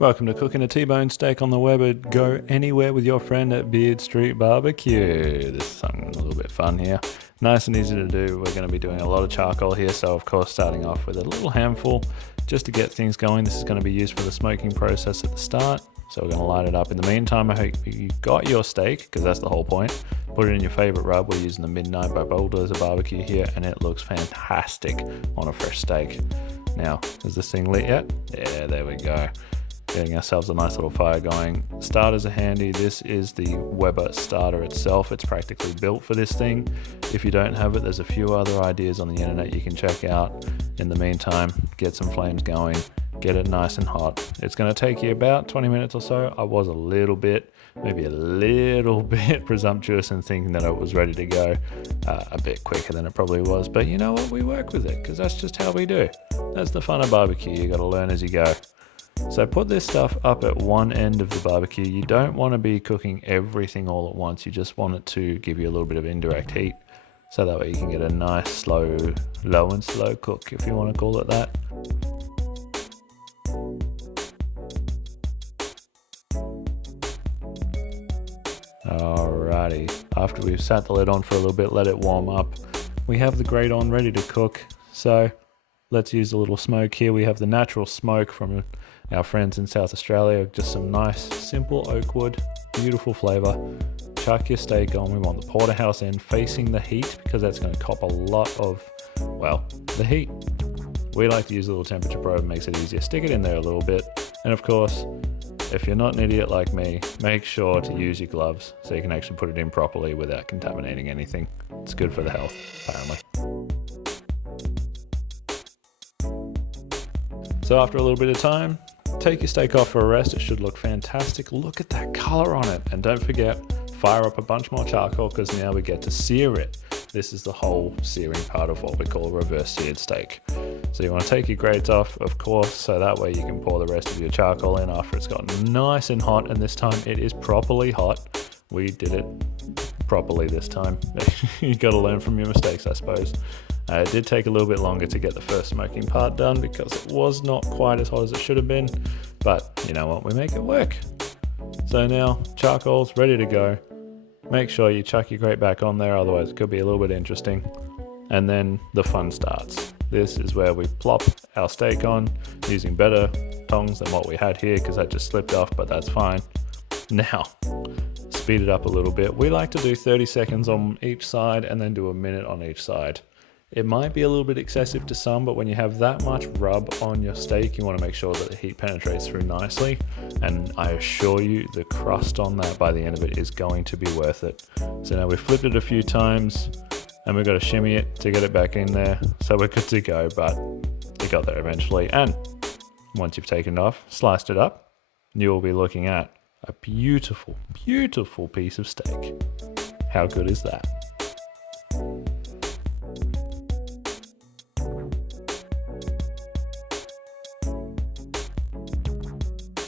Welcome to Cooking a T-Bone Steak on the web. Go anywhere with your friend at Beard Street Barbecue. This is something a little bit fun here. Nice and easy to do. We're going to be doing a lot of charcoal here, so of course starting off with a little handful just to get things going. This is going to be used for the smoking process at the start, so we're going to light it up. In the meantime, I hope you got your steak, because that's the whole point. Put it in your favorite rub. We're using the Midnight by Bulldozer BBQ here, and it looks fantastic on a fresh steak. Now, is this thing lit yet? Yeah, there we go. Getting ourselves a nice little fire going. Starters are handy. This is the Weber starter itself. It's practically built for this thing. If you don't have it, there's a few other ideas on the internet you can check out. In the meantime, get some flames going, get it nice and hot. It's going to take you about 20 minutes or so. I was maybe a little bit presumptuous in thinking that it was ready to go a bit quicker than it probably was. But you know what? We work with it because that's just how we do. That's the fun of barbecue. You got to learn as you go. So put this stuff up at one end of the barbecue. You don't want to be cooking everything all at once. You just want it to give you a little bit of indirect heat. So that way you can get a nice low and slow cook, if you want to call it that. Alrighty, after we've sat the lid on for a little bit, let it warm up. We have the grate on ready to cook. So let's use a little smoke here. We have the natural smoke from our friends in South Australia, just some nice simple oak wood, beautiful flavor. Chuck your steak on. We want the porterhouse end facing the heat because that's going to cop a lot of, well, the heat. We like to use a little temperature probe, makes it easier. Stick it in there a little bit. And of course, if you're not an idiot like me, make sure to use your gloves so you can actually put it in properly without contaminating anything. It's good for the health, apparently. So after a little bit of time, take your steak off for a rest. It should look fantastic. Look at that color on it. And don't forget, fire up a bunch more charcoal because now we get to sear it. This is the whole searing part of what we call reverse seared steak. So you want to take your grates off, of course, so that way you can pour the rest of your charcoal in after it's gotten nice and hot. And this time it is properly hot. We did it properly this time. You got to learn from your mistakes, I suppose. It did take a little bit longer to get the first smoking part done because it was not quite as hot as it should have been, but you know what, we make it work. So now charcoal's ready to go. Make sure you chuck your grate back on there, otherwise it could be a little bit interesting. And then the fun starts. This is where we plop our steak on using better tongs than what we had here because that just slipped off, but that's fine. Now, speed it up a little bit. We like to do 30 seconds on each side and then do a minute on each side. It might be a little bit excessive to some, but when you have that much rub on your steak, you want to make sure that the heat penetrates through nicely. And I assure you, the crust on that by the end of it is going to be worth it. So now we've flipped it a few times and we've got to shimmy it to get it back in there. So we're good to go, but it got there eventually. And once you've taken it off, sliced it up, you will be looking at a beautiful, beautiful piece of steak. How good is that?